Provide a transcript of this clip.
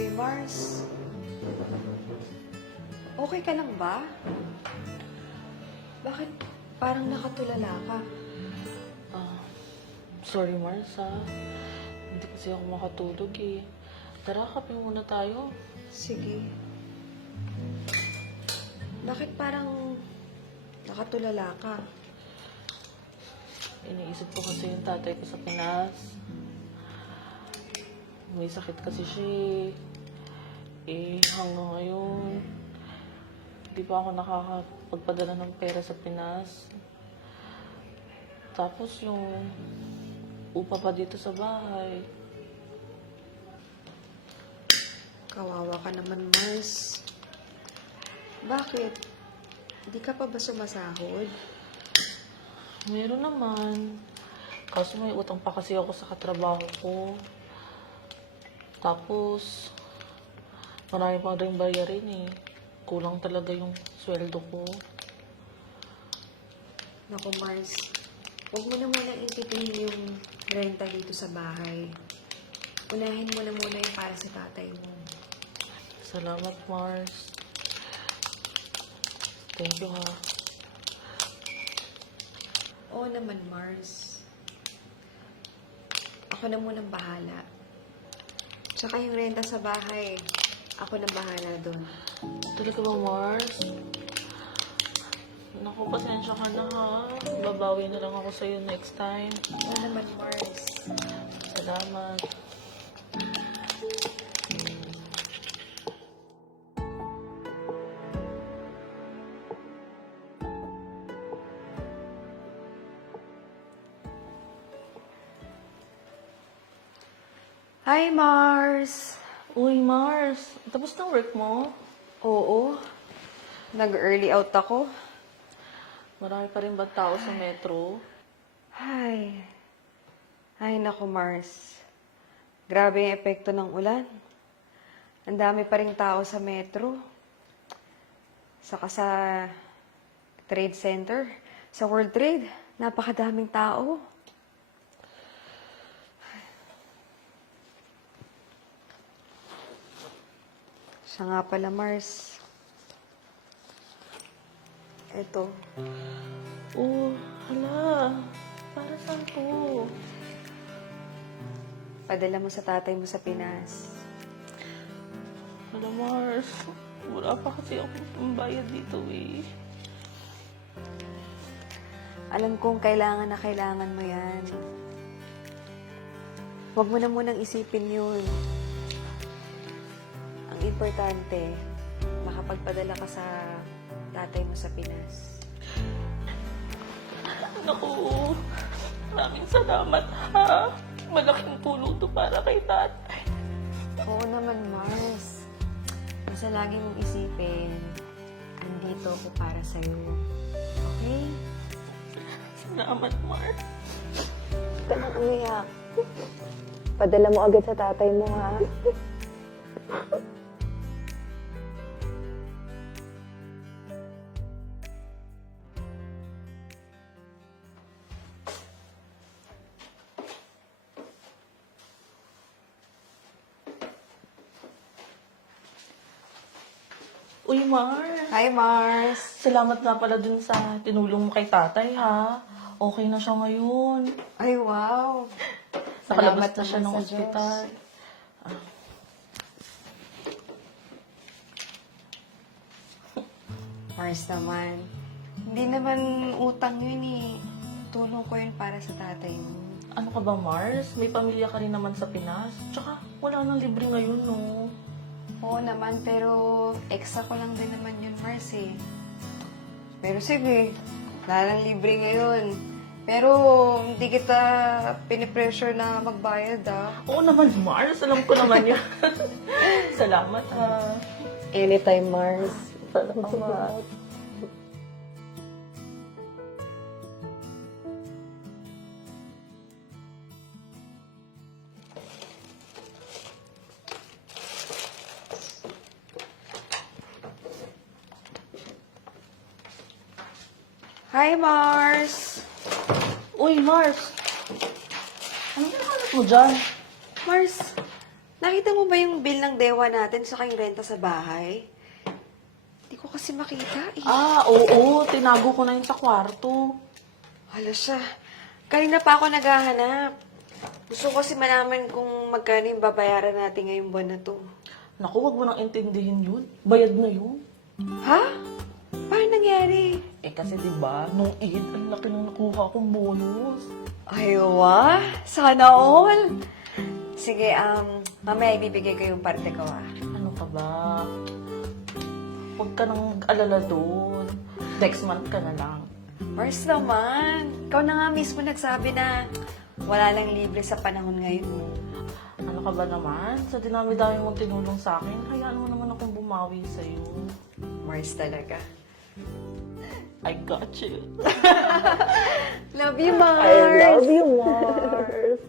Uy, Mars. Okay ka lang ba? Bakit parang nakatulala ka? Sorry, Mars, ha. Hindi kasi ako makatulog, eh. Tara, kape muna tayo. Sige. Bakit parang nakatulala ka? Iniisip ko kasi yung tatay ko sa Pinas. May sakit kasi siya, eh. Hanggang ngayon, hindi pa ako nakakapagpadala ng pera sa Pinas. Tapos yung upa pa dito sa bahay. Kawawa ka naman, Mars. Bakit? Hindi ka pa ba sumasahod? Meron naman. Kaso may utang pa kasi ako sa katrabaho ko. Tapos, marami pa rin bayarin, eh. Kulang talaga yung sweldo ko. Naku, Mars. Huwag mo na muna intipihin yung renta dito sa bahay. Unahin mo na muna yung para sa tatay mo. Salamat, Mars. Thank you, ha. Oo naman, Mars. Ako na munang bahala. Tsaka yung renta sa bahay, ako na bahala doon. Talaga ba, Mars? Naku, pasensya ka na, ha. Babawi na lang ako sa'yo next time. Oo naman, Mars. Salamat. Hi, Mars! Uy, Mars. Tapos na work mo? Oo. Nag-early out ako. Marami pa rin ba tao sa metro? Ay. Ay, naku, Mars. Grabe yung epekto ng ulan. Ang dami pa rin tao sa metro. Saka sa trade center. Sa World Trade, napakadaming tao. Siya nga pala, Mars. Eto. Oh, hala. Para saan to? Padala mo sa tatay mo sa Pinas. Hala, Mars. Wala pa kasi ako pambayad dito, eh. Alam kong kailangan na kailangan mo yan. Huwag mo na munang isipin yun. Ang importante, makapagpadala ka sa tatay mo sa Pinas. Naku, maraming salamat, ha. Malaking tulong to para kay tatay. Oo naman, Mars. Basta lagi mong isipin, andito ako para sa'yo. Okay? Salamat, Mars. Huwag ka nang umiyak. Padala mo agad sa tatay mo, ha? Uy, Mars. Hi, Mars. Salamat nga pala dun sa tinulong mo kay tatay, ha. Okay na siya ngayon. Ay, wow. Nakalabas Salamat na siya naman ng sa ospital. Mars naman. Hindi naman utang yun eh. Tulong ko yun para sa tatay mo. Ano ka ba, Mars? May pamilya ka rin naman sa Pinas. Tsaka, wala nang libre ngayon, no? Oo naman, pero extra ko lang din naman yun, Mars eh. Pero sige, lalang libre ngayon. Pero hindi kita pinipressure na magbayad ah. Oo naman, Mars. Alam ko naman yun. Salamat, ha. Anytime, Mars. Salamat. Hi, Mars! Uy, Mars. Anong ginagawa mo dyan? Mars, nakita mo ba yung bill ng dewa natin sa yung renta sa bahay? Hindi ko kasi makita eh. Oo. Tinago ko na yun sa kwarto. Hala siya. Kanina pa ako naghahanap. Gusto ko kasi malaman kung magkano yung babayaran natin ngayong buwan na to. Naku, wag mo nang intindihin yun. Bayad na yun. Ha? Paano nangyari? Kasi diba, nung Eid, ang laki nang nakuha kong bonus. Ay, wah! Sana all! Sige, mamaya ibibigay ko yung parte ko, ah. Ano ka ba? Huwag ka nang alala doon. Next month ka na lang. Mars naman, ikaw na nga mismo nagsabi na wala lang libre sa panahon ngayon mo. Ano ka ba naman? Sa dinami-dami mong tinulong sa akin, hayaan mo naman akong bumawi sa'yo. Mars talaga. I got you. Love you, Mars! you, Mars.